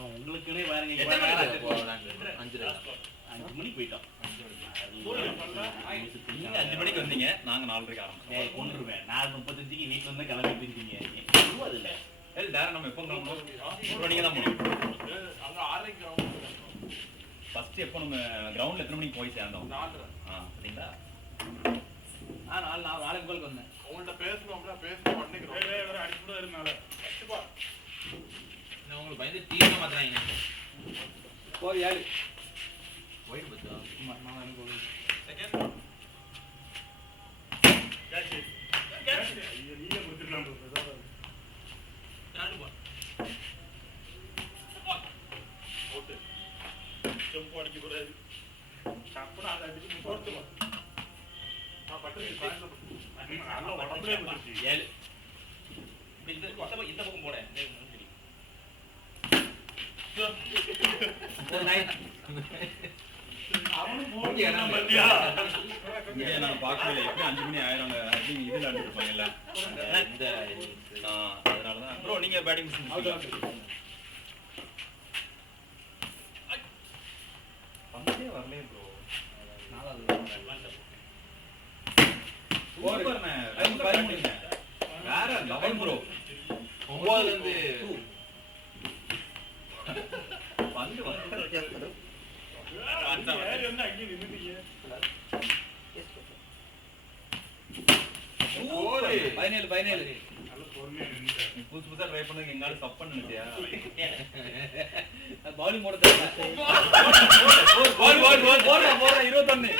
உங்களுக்குனே பாருங்க 5 மணிக்கு போயிட்டோம். நீங்க 5 மணிக்கு வந்தீங்க, நாங்க 4:30க்கு ஆரம்பிச்சோம். கொன்றுவேன் 4:35க்கு வீட்டுல இருந்து கிளம்பிட்டு இருக்கீங்க. அது இல்ல டேரக்ட் நம்ம எப்போ கிளம்பணும்? 3 மணிக்கு தான் போகணும். அங்க 6:30க்கு கிளம்பணும். ஃபர்ஸ்ட் எப்போ நம்ம கிரவுண்ட்ல எத்தனை மணிக்கு போய் சேர்ந்தோம்? 4:30. சரிங்களா? நான் 4:45க்கு வந்தேன். உங்கள்ட்ட பேசணும்னா பண்ணிக்கிறோம். வேற அடிச்சுட இருந்தால கஷ்டப்பா. நான் உங்களுக்கு பயந்து டீம் மாத்துறாங்க. போய் 7 போய் பச்சா. நான் எனக்கு போய் செகண்ட் கேட்ச் ஐயோ நீயே முத்திரலாம் ப்ரோ. யாரு பா ஓகே ஜம்ப் அடிக்க கூடாது. தப்புனா அத அடிச்சு போட்டு வா. பட்டு பாயிண்ட்ல போட்டு நல்ல உடம்பே வந்துருச்சு. 7 இந்த பக்கம் போறேன். அவனும் போடியா பத்தியா இங்க நான் பார்க்கவே இல்ல. எப்படி 5 மணி ஆயிரம் அப்படிங்க இதுல அடிச்சிருப்பாங்கல்ல இந்த அதனால தான் ப்ரோ நீங்க பேட்டிங் பந்தே வரல ப்ரோ. நாலாவது சூப்பர்ண்ணே. டைம் பாருங்க வேற லெவல் ப்ரோ. 9ல இருந்து பந்து வந்து யார் வந்து அங்க நின்னுட்டீங்க? ஓடு 17 நல்ல பொறுமையா நின்னுட்டீங்க. புதுசா ட்ரை பண்ணுங்க. எங்கால சப் பண்ணுனியா? பவுலிங் போட தெரியல. போடு 21.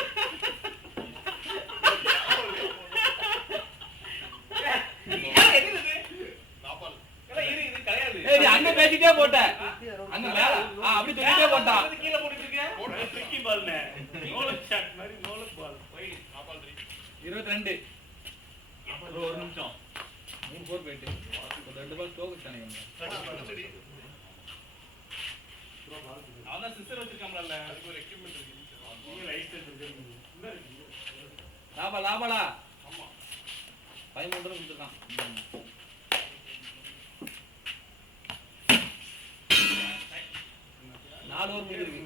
அங்க பேசிட்டே போட்ட அங்க மேல அப்படி சொல்லிட்டே போட்டா கீழ போட்டுட்டு இருக்க. போடு ட்ரிக்கி பால்னே. நோல ஷாட் மாதிரி நோல பால். போய் 22. ஒரு நிமிஷம் 3 4 போயிட்டு ஒரு 2 பால் ஸ்டோக் தானே. அவன் சிஸ்டர் வச்சிருக்காங்கல அதுக்கு ஒரு எக்யூப்மென்ட் இருக்கு. நீங்க லைட் வச்சிருக்கீங்க. இந்த லாபலா ஆமா 13 கொடுத்துட்டான். 4 ஓவர் முடிஞ்சிருக்கு.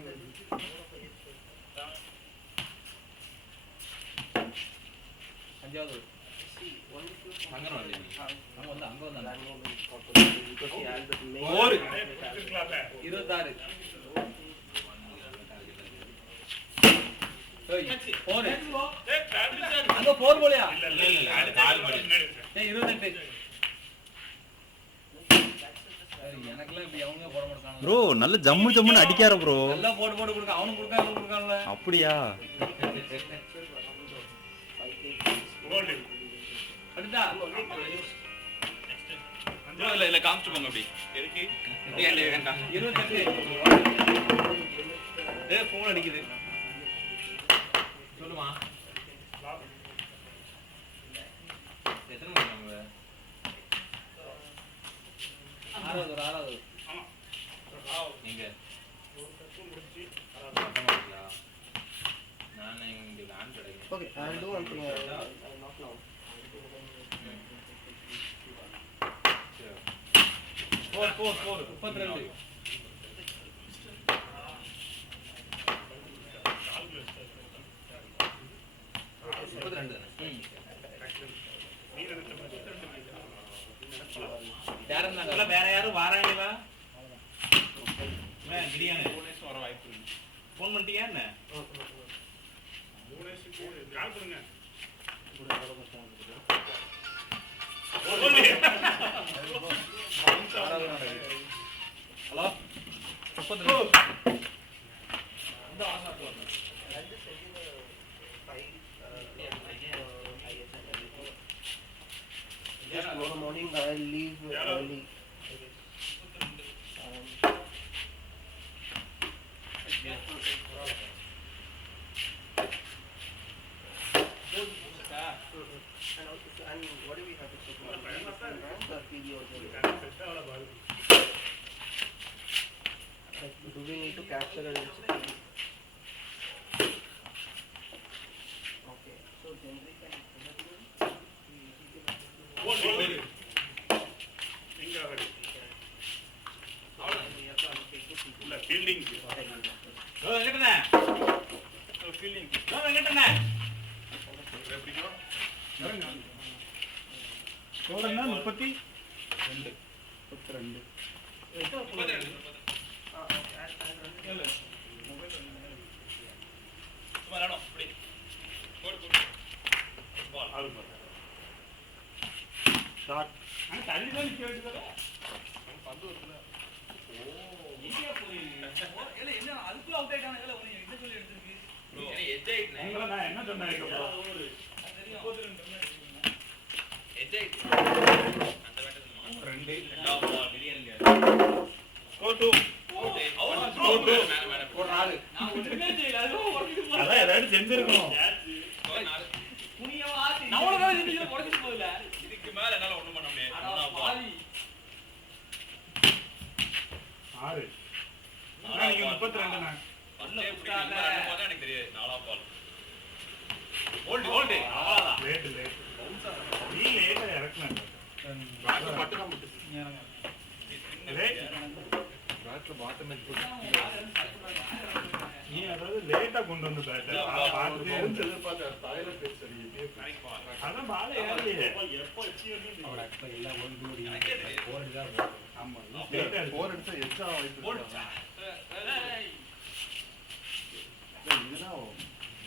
அஞ்சாவது அங்க வந்து 26 அங்க 4 போலியா? இல்ல கால் படி. 28 எனக்குலாம் இப்படி அவங்க போட மாட்டாங்க ப்ரோ. நல்ல ஜம்முன்னு அடிக்கார ப்ரோ. நல்லா போட்டு கொடுக்க அவனுக்கு கொடுக்க அவனுக்கு கொடுக்கல. அப்படியா? அடுத்தா இல்ல காமிச்சு போங்க அப்படி. எதுக்கு 28 போன் அடிக்குது. சொல்லுமா எத்தனை மணி நம்ம 6வது நீங்க நான் இங்க லேண்ட் கிடைக்கும். Okay I'll do one thing. I'll knock now. 4 32 வேற யாரும் வாராங்களா? கிரியானு வர வாய்ப்பு இருக்கு. போன் பண்ணிட்டியா என்ன? கால் பண்ணுங்க. ஹலோ 32 இந்த ஆசா போறேன். Just tomorrow morning I'll leave early. And what do we have to check? Do we need to capture a recipe? Okay. So Henry can fielding வெங்கடண்ணே ஃபீல்டிங் வெங்கடண்ணே எப்படியோ சோழண்ணா 32 என்ன சொன்னேன் செஞ்சிருக்கணும் இதுக்கு மேல என்னால ஒண்ணும் பண்ண முடியாது 6 எனக்கு தெரியாது 4 பால் ஹோல்ட் அவ்வளவுதான் லேட் நீ லேட்டா இறக்குனேன் பட்டு தான் முட்டு லேட் பேட்ல பாட்டம் நீ அதாவது லேட்டா கொண்டு வந்து பேட் பாத்து எதிர்பார்த்த தாயில பேர் சரி அதான் பால் ஏறலையே எப்போ அவர் ஆக்சுவலா எல்லாம் ஓடி போர் தான் ஆமா லேட்டா போர் எடுத்து எக்ஸ்ட்ரா வாய்ப்பு போடுச்சா இதுதான்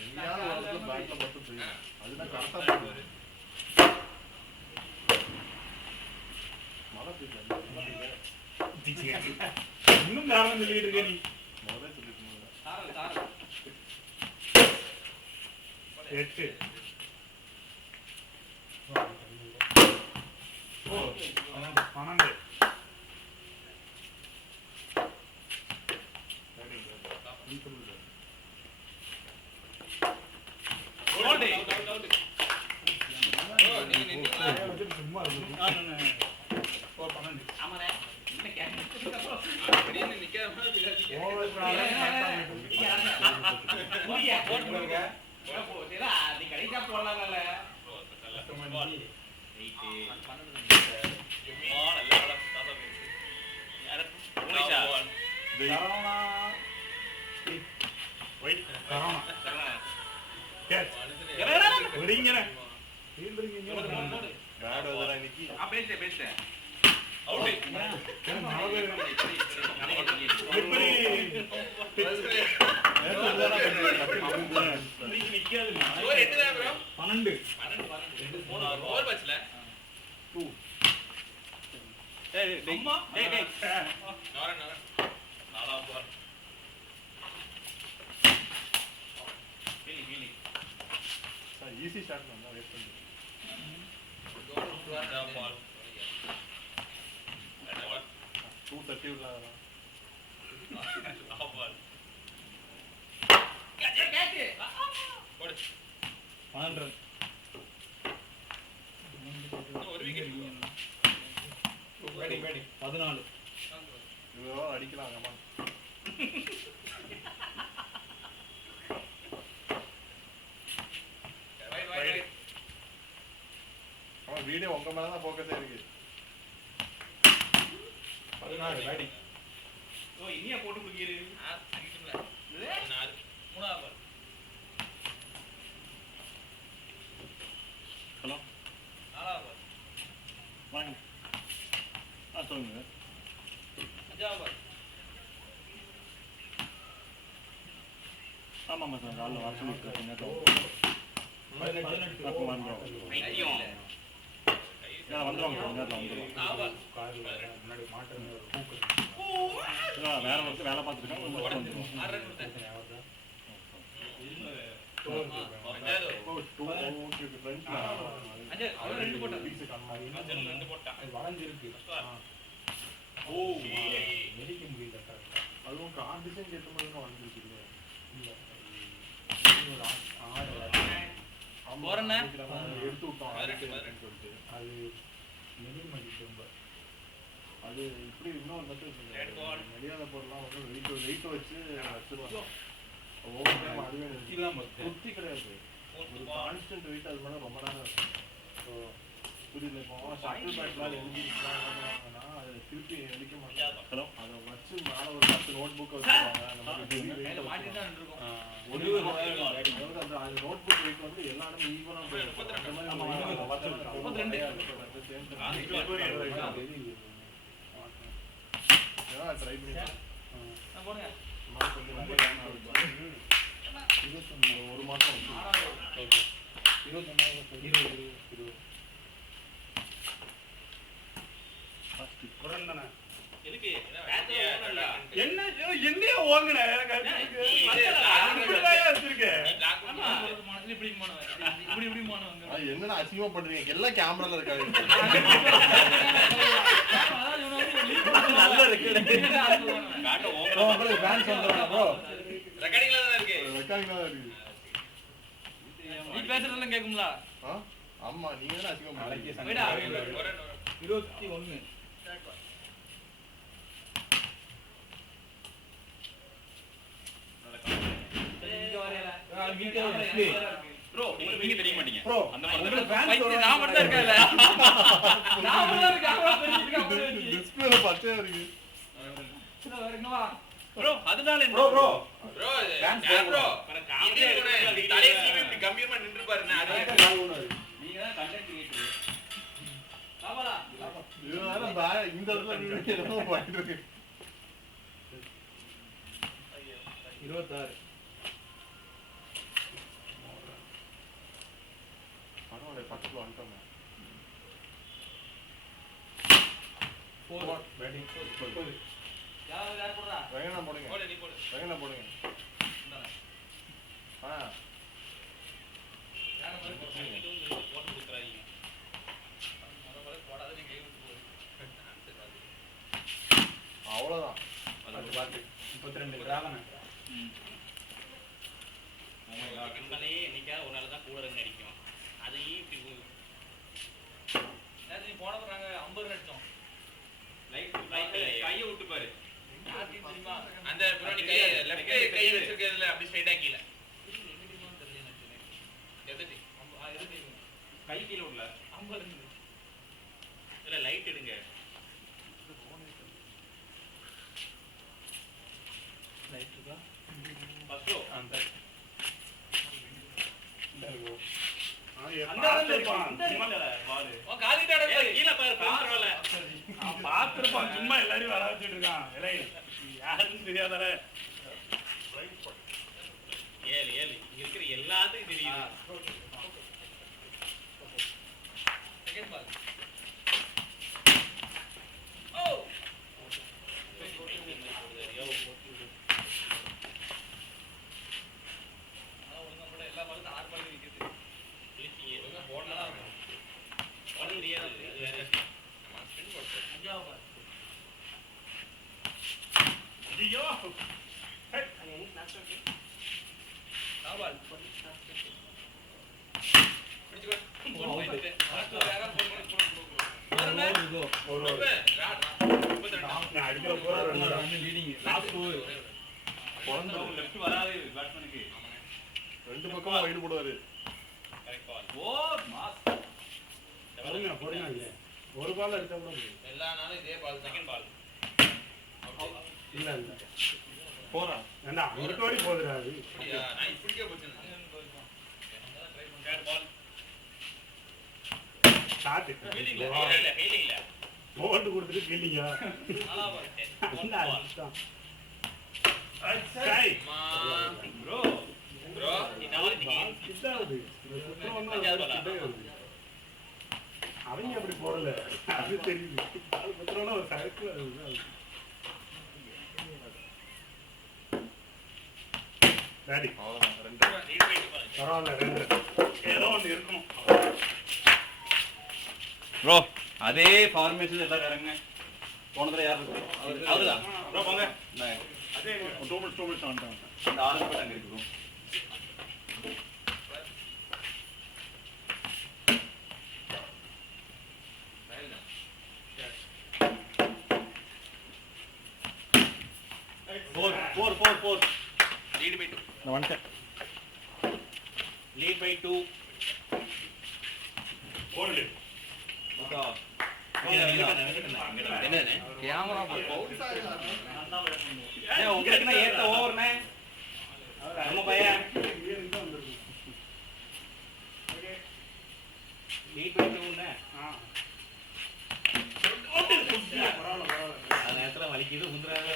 எங்கயாவது ஒரு பேட்ல மட்டும் போய் அதுதான் கரெக்டா போடுவாரு மழை பெய்யுது இன்னும் காரணம் சொல்லிட்டு இருக்க நீ முதல்ல சொல்லிட்டு 8 12 சும்மா easy shot man wait பண்ணு ball 230 உள்ள ball கேட்ச் போடு 12 ஒரு விக்கெட் பேடி 14 இவரோ அடிக்கலாம் அம்மா வீடியோ உங்க மேல தான் ஃபோக்கஸ் இருக்கு 16 பேடி ஓ இனியா போட்டு குடிக்குது அடிக்கும்ல 4 மூணாவது பால் ஹலோ நாலாவது பால் வாங்க சொல்லுங்க அஞ்சாவது பால் ஆமாம் சார் காலைல வர சொல்லியிருக்கேன் 18 அப்போ வந்துடும் வேலை பார்த்துருக்காங்க அதுவும் காம்படிஷன் கேட்ட மாதிரி வளர்ந்துருக்கு எடுத்து விட்டோம் அது அது இப்படி இன்னும் முடியாத பொருள்லாம் வந்து வெயிட் வச்சு வச்சிருவாங்க அதுவே குர்த்தி கிடையாது ஒரு கான்ஸ்டன்ட் வெயிட் அது மேலே ரொம்ப நேரம் இருக்கும் ஸோ புரியல இப்போ ஷட்டில் பேட்லாம் எழுதிருக்காங்கன்னா அது திருப்பி அடிக்க மாட்டாங்க அதை வச்சு மேலே ஒரு 10 நோட் நோட்புக் வச்சுருவாங்க அந்த மாதிரி மாட்டி தான் இருக்கும். ஒரு அந்த நோட்புக் வெயிட் வந்து எல்லா இடமும் ஈவனாக அந்த மாதிரி ட்ரை பண்ணி போடுங்க. ஒரு மாதம் 20 என்னைய ஓங்குன என்னடா அசிங்கமா பண்றீங்க எல்லாம் கேமரால இருக்காங்க நல்லா இருக்கு ரெக்கார்டிங்ல தான் இருக்கு நீ பேசுறதெல்லாம் கேக்கும்ல? ஆமா நீங்க தான் அசிங்கமா பண்றீங்க. 21 ப்ரோ நீங்க தெரிய மாட்டீங்க ப்ரோ அந்த மாதிரி நான் மட்டும் தான் இருக்கேன்ல. நான் மட்டும் தான் இருக்கேன். அவ்வளவு பெரிய இருக்கு. டிஸ்ப்ளேல பச்சையா இருக்கு வேற என்னவா? ப்ரோ அதனால ப்ரோ ப்ரோ ப்ரோ ப்ரோ காமெடியா இருக்கு தலைய சீவி இப்படி கம்பீரமா நின்னு பாருங்க நீங்க தான் கண்டென்ட் கிரியேட்டர். பாபாடா. இந்த இடத்துல என்னமோ பண்ணிட்டு இருக்கு 26 பரவாயில்ல பக்கத்துல வந்துட்டோம் 4 பேட்டிங் யார் போடுறா? வேகனா போடுங்க போடு நீ போடு வேகனா போடுங்க யார மாதிரி போடுறா? போட்டு குடுக்குறாங்க முதல்ல போடாத நீ கை விட்டு போடு. அவ்வளவுதான் அது பாத்து 32 கிராமன கண்ணாலே என்னைக்கா ஒரு நாள் தான் கூட இருந்து அடிக்கும் அதையும் இப்படி நேத்து நீ போன போறாங்க 50 அடிச்சோம். லைட் கையை விட்டு பாரு யாருக்கு தெரியுமா? அந்த முன்னாடி கை லெஃப்ட் கை வச்சிருக்கிறதுல அப்படி ஸ்ட்ரைட்டா கீழ எதுடி கை கீழ விடல 50 இல்ல லைட் எடுங்க லைட் இருக்கா ஃபர்ஸ்ட் அந்த கீழ பாரு பரவாயில்ல பாத்துருப்பான் சும்மா எல்லாரையும் வர வச்சுட்டு இருக்கான் யாருன்னு தெரியாதார ஏழு இருக்கிற எல்லாத்துக்கும் தெரியுது செகண்ட் பால். ஓ எல்லா பாலும் 6 பால் விக்கெட். போனா போன தெரியாது அது வேற நம்ம ஸ்பின் போட்டு அஞ்சாவது பால். ஐயோ பால். பிடிச்சுக்கோ. அடிக்கிற போற லெஃப்ட் வராது பேட்ஸ்மேனுக்கு ரெண்டு பக்கமும் வைடு போடுவாரு கரெக்ட் பால் ஓ மாஸ். போடுங்க ஒரு பால் அடிச்சா கூட எல்லா நாளும் இதே பால் செகண்ட் பால் இல்ல போறா ஏண்டா அங்கிட்டு வரை போகுதுடா அது அப்படியா நான் இப்படிக்கே போச்சேன் தேர்ட் பால் ஸ்டார்ட் ஃபீலிங்ல ஃபீலிங்ல போட்டு கொடுத்துட்டு ஃபீலிங்கா நாலாவது என்ன பால் அடிச்சான் சை ப்ரோ இன்னைக்கு கிட்டாது அவங்க அப்படி போடல அது தெரியுது அது பத்திரம்னா ஒரு சரக்கு டாடி அவ்வளவுதான் ரெண்டு பரவாயில்ல ரெண்டு ஏதோ ஒன்று இருக்கணும் ப்ரோ அதே ஃபார்மேஷன் எல்லாம் இறங்க போனதுல யார் இருக்கு அவருதான் ப்ரோ போங்க அதே டோபிள் வந்துட்டாங்க அந்த ஆறு பேர் அங்க இருக்கு four lead by 2 நான் வந்துட்டேன் lead by 2 ஹோல்ட் okay என்னண்ணே கேமரா உங்களுக்கு ஏத்த ஓவர்னே நம்ம பையன் நீட் பண்ணிட்டு அந்த நேரத்துல வலிக்குது முந்திராங்க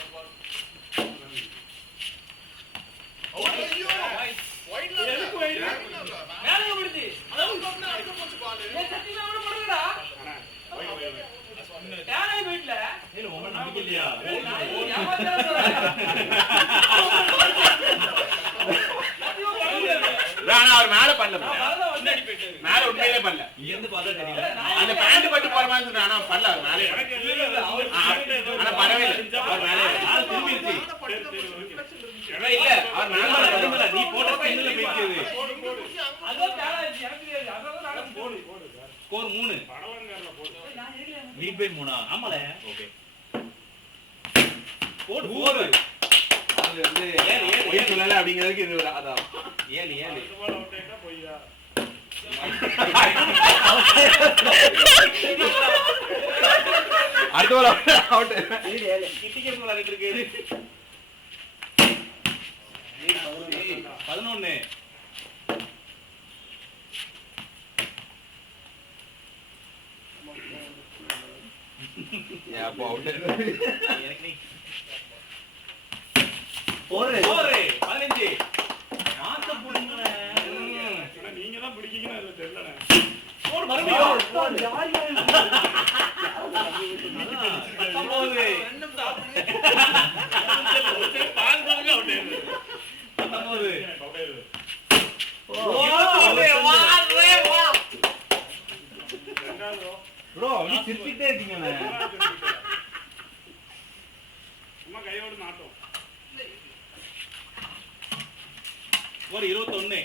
அவர் மேல பண்ணல மேல உண்மையிலே பண்ணல இருந்து பார்த்தா தெரியல அந்த பேண்ட் பட்டு போற மாதிரி சொன்னா ஆனா பண்ணல அவர் மேலே ஆனா பரவே இல்ல அவர் மேலே ஆள் திரும்பிச்சு இல்ல அவர் மேல நீ போட்ட ஸ்கின்ல போயிடுது அதோ பேலன்ஸ் எனக்கு தெரியாது அதோ நான் போடு ஸ்கோர் 3 படவங்கறல போடு லீட் பை 3 ஆமால ஓகே போடு 4 அது வந்து ஏன் சொல்லல அப்படிங்கிறதுக்கு இது அதான் 7 பால் அவுட் ஆயிட்டா போய்யா அடுத்த பால் அவுட் கிட்டிக்கே விளையாடிட்டு இருக்கு 11 யா அப்போ அவுட் எனக்கு நீ 4 15 மாத்த புடுங்கல நீங்க தான் பிடிக்கீங்கன்னு அதுல தெரியலனே போடு மறுபடியும் போடு யார் யார் 19 ரெண்டும் சாப்பிடுங்க பால் பால் அவுட் 19 ப்ரோ நீ சிரிச்சிட்டே இருக்கீங்கல சும்மா கையோட நாட்டம் ஒரு 21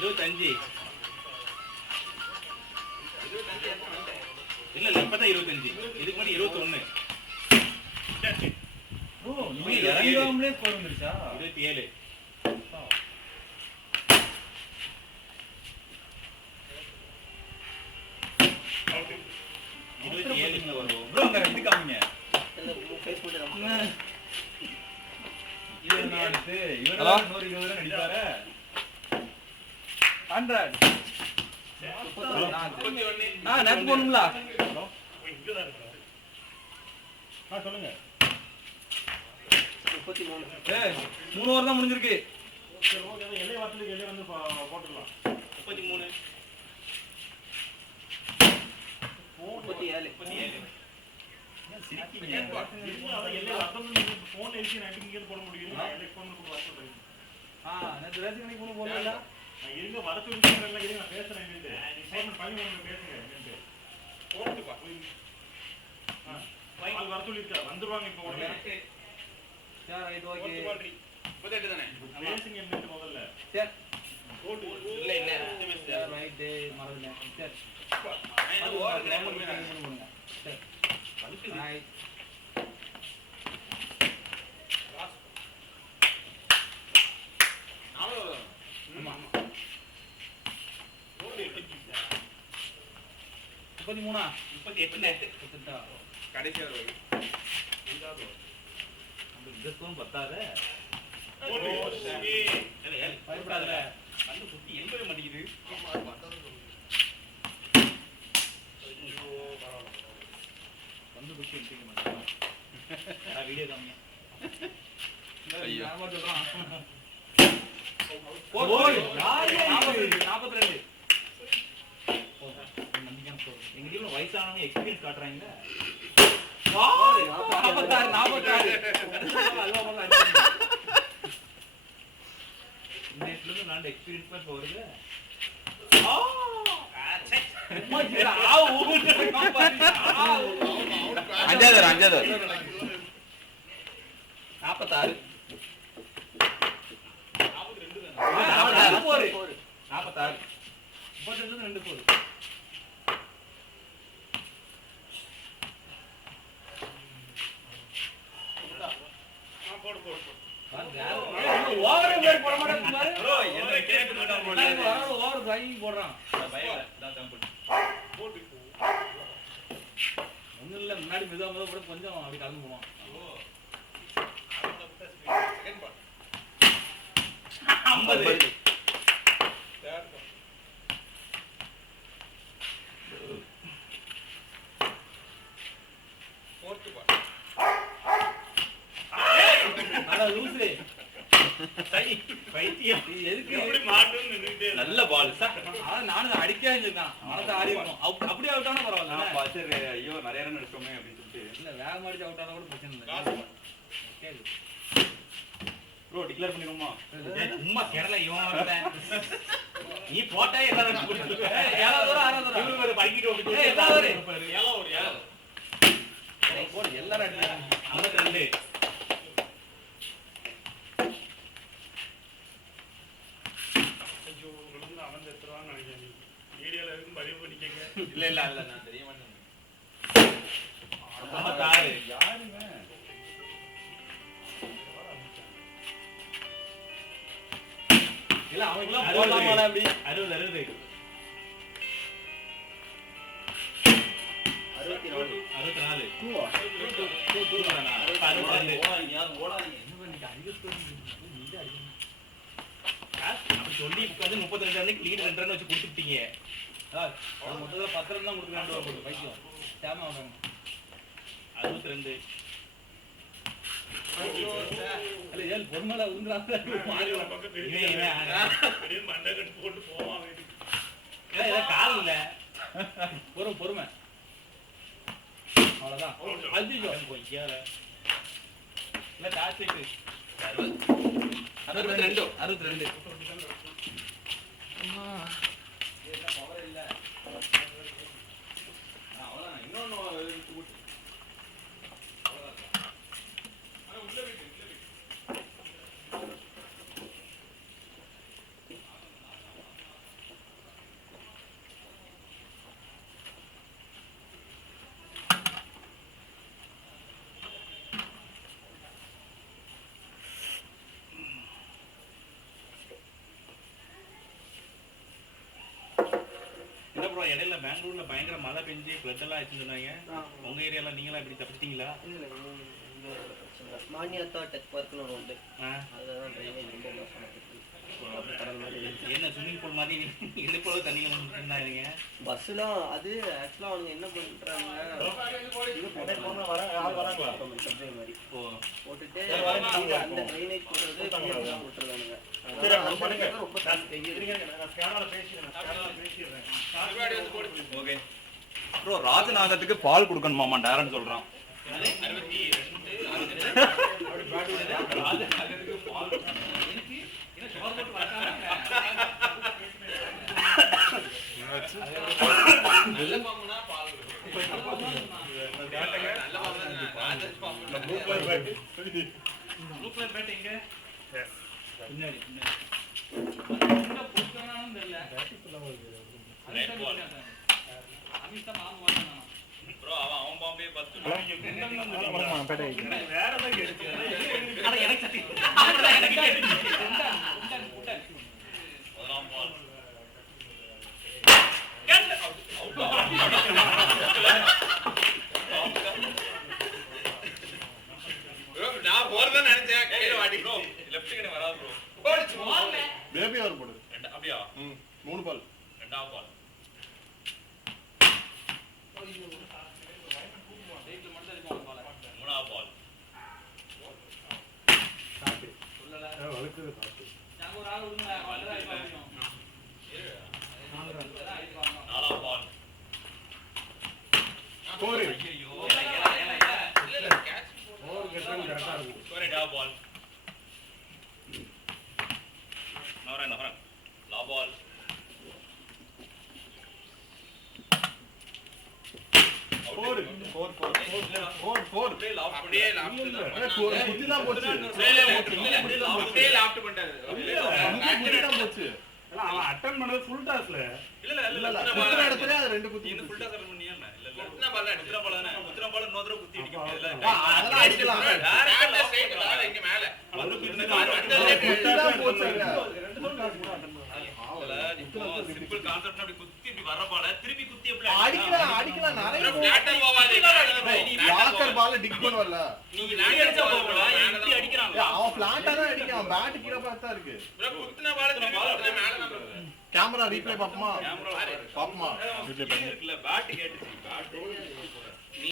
25 இல்ல இல்ல இப்பதான் 25 இதுக்கு முன்னாடி 21 ஓ நீ இறங்காமலே ஸ்கோர் வந்துருச்சா 27 27 வரும் ப்ரோ அங்க ரெண்டு காமிங்க இது நான் அடுத்து இவரெல்லாம் இன்னொரு 20 ரன் அடிப்பாரே 100 நான் நெட் போணும்ல இங்க தான் இருக்கா சொல்லுங்க 33 ஏய் 3 ஓவர் தான் முடிஞ்சிருக்கு சரி ஓகே எல்லை வாரத்துக்கு எல்லை வந்து போட்டுடலாம் 33 37 சிரிக்கீங்க அதான் எல்லை வாரத்துக்கு நீங்க போன்ல இருக்கு நான் இங்க போட முடியும் எல்லை போன்ல போட்டு வர சொல்றீங்க நான் ரேசிங் பண்ணி போன போறல நான் இருங்க வர சொல்லிட்டேன் எல்லாம் இருங்க நான் பேசுறேன் நின்னு இன்ஃபார்ம் பண்ணி வந்து பேசுங்க நின்னு போட்டு பா அது வர சொல்லிருக்கா வந்துருவாங்க இப்போ உடனே சரி ரைட் ஓகே 38 தானே பேசுங்க நின்னு முதல்ல சரி போட்டு இல்ல இல்ல சரி ரைட் மறந்துட்டேன் சரி அது ஓவர் கிராமர் சரி வலிக்குது ரைட் ஆமா 33 38 கடைசி வரை இந்த ஸ்கோர் பத்தாத பயப்படாத அந்த குட்டி எங்கவே மாட்டேங்குது வந்து குட்டி எடுத்துக்க மாட்டேன் வீடியோ காமிங்க யாரோ சொல்றான் 42 எங்க டீம்ல வயசானவங்க எக்ஸ்பீரியன்ஸ் காட்டுறாங்க 46 இன்னைக்கு நான் எக்ஸ்பீரியன்ஸ் பண்ண போறது அஞ்சாவது 46 32 போடு மாட்டேன் பாரு. ப்ரோ என்ன கேக் மாட்டான் போல நான் வர ஓவர் டிரைவிங் போடுறான். பயல நான் டெம்பிள் ஒண்ணும் இல்ல முன்னாடி மெதுவா போட கொஞ்சம் அப்படி கலந்து போவான். செகண்ட் பால் 50 fourth ball அட லூசு. பைத்தியம் எதுக்கு எப்படி மாட்டுன்னு நின்னுட்டே நல்ல பால் சார் அதான் நானும் அடிக்கவே செஞ்சிருக்கான். மனசை ஆடி இருக்கும். அப்படியே அவுட் ஆனா பரவாயில்ல. சரி ஐயோ நிறைய ரன் அடிச்சோமே அப்படின்னு சொல்லிட்டு இல்ல வேகம் அடிச்சு அவுட் ஆனா கூட பிரச்சனை இல்லை. லாஸ்ட் பால் கேளு. ப்ரோ டிக்ளேர் பண்ணிடுவோமா சும்மா கேரளா இவன் வரல. நீ போட்டா எல்லாரும் போட்டு. ஏழாவது வர ஆறாவது வர. இவரு ஒரு பைக்கிட்டு ஓடி ஏழாவது ஏலோ ஒரு ஏலோ போடு எல்லாரும் அடிச்சாங்க. 52 ஐயோ உங்களுக்கு அவன் செத்துருவான்னு நினைக்கிறேன். வீடியோல இருக்கு பதிவு பண்ணிக்கங்க. இல்ல இல்ல இல்ல நான் தெரிய மாட்டேன் 56 யாரு இவன்? இல்ல அவங்களும் போடலாமாடா அப்படி 60 64 சொல்லி உட்காந்து 32 ரன்னுக்கு லீட் 2 ரன் வச்சு கொடுத்துட்டீங்க. மொத்தத்துல 10 ரன் தான் கொடுக்குறாங்க போட்டு பைக்கியம். தேமா வாங்க. 62 அல்ல ஏழு பொறுமலை உங்களால மாறி ஒரு பக்கம் பெரிய பெரிய மண்டை கட்டு போட்டு போவான் வீட்டுக்கு. கால் இல்ல பொறுமை அவ்வளவுதான். அதிகோ பொய்யால இல்ல டாச்சிக்கு 62 பவர் இல்ல அவ்வளவுதான் இன்னொன்னு எடுத்து போட்டு என்ன ப்ரோ இடையில பெங்களூர்ல பயங்கர மழை பெஞ்சு ஃப்ளட் எல்லாம் ஆச்சுன்னு சொன்னாங்க. உங்க ஏரியால நீங்களா இப்படி தப்பிச்சிட்டீங்களா? மானியத்தா டெக் பார்க்னு ஒன்று உண்டு. அதுதான் ட்ரைனேஜ் ரொம்ப மோசமாக இருக்குது. என்ன ஸ்விம்மிங் பூல் மாதிரி இடுப்பளவு தண்ணியில் இருந்தாங்க. பஸ்ஸுலாம் அது ஆக்சுவலாக அவங்க என்ன பண்ணுறாங்க சப்வே மாதிரி போட்டுட்டு அந்த ட்ரைனேஜ் போடுறது விட்டுருந்தானுங்க. ரொம்ப ஓகே ப்ரோ ராஜநாகத்துக்கு பால் கொடுக்கணுமாமா டேரன் சொல்றான். ராஜநாகத்துக்கு பால் நான் போறதா நினைச்சேன். கையில வாடி ப்ரோ லெஃப்ட் கண்ணே வராது ப்ரோ. பேபி ஓவர் போடு. அப்படியா 3 பால். ரெண்டாவது பால். மூணாவது பால். வழுக்குது காத்து. நாலாவது பால். ஸ்கோர். ஐயோ ஓவர் கெட்டது கரெக்டா இருக்கு. ஸ்கோர் ரெண்டாவது பால். நவரன் லா பால். ஸ்கோர். ஸ்கோர். அப்படியே லாஃப்ட் குத்தி தான் போச்சு. அப்படியே லாஃப்ட் பண்ணிட்டாரு. குத்தி தான் போச்சு. இல்ல அவன் அட்டெண்ட் பண்ணது ஃபுல் டாஸ்ல. இல்ல இல்ல குத்துற இடத்துல அது 2 குத்தி. இது ஃபுல் டாஸ் ரன் பண்ணியா இல்ல இல்ல பால் அடிச்சு குத்துற பால் தானே குத்துற பால் இன்னொரு தடவை குத்தி அடிக்க முடியாதுல்ல அதெல்லாம் அடிக்கலாம் டேரக்டா ஸ்ட்ரைட் பால் இங்க மேல அது குத்துனா சிம்பிள் கான்செப்ட் அப்படி குத்தி இப்படி வர பால திருப்பி குத்தி எப்படி அடிக்கலாம் நிறைய பிளாட்டர் போவாதே லாக்கர் பால் டிக் பண்ணவல்ல நீ நீ லாக்கர் அடிச்சா போவல போகல இப்படி அடிக்கிறான் அவன் பிளாட்டா தான் அடிக்கான் பேட் கீழ பார்த்தா இருக்கு ப்ரோ குத்துன பால் திருப்பி குத்துன மேல தான் கேமரா ரீப்ளே பாப்போமா கேமரா பாப்போமா இருக்குல்ல பேட் கேட்டுச்சு பேட்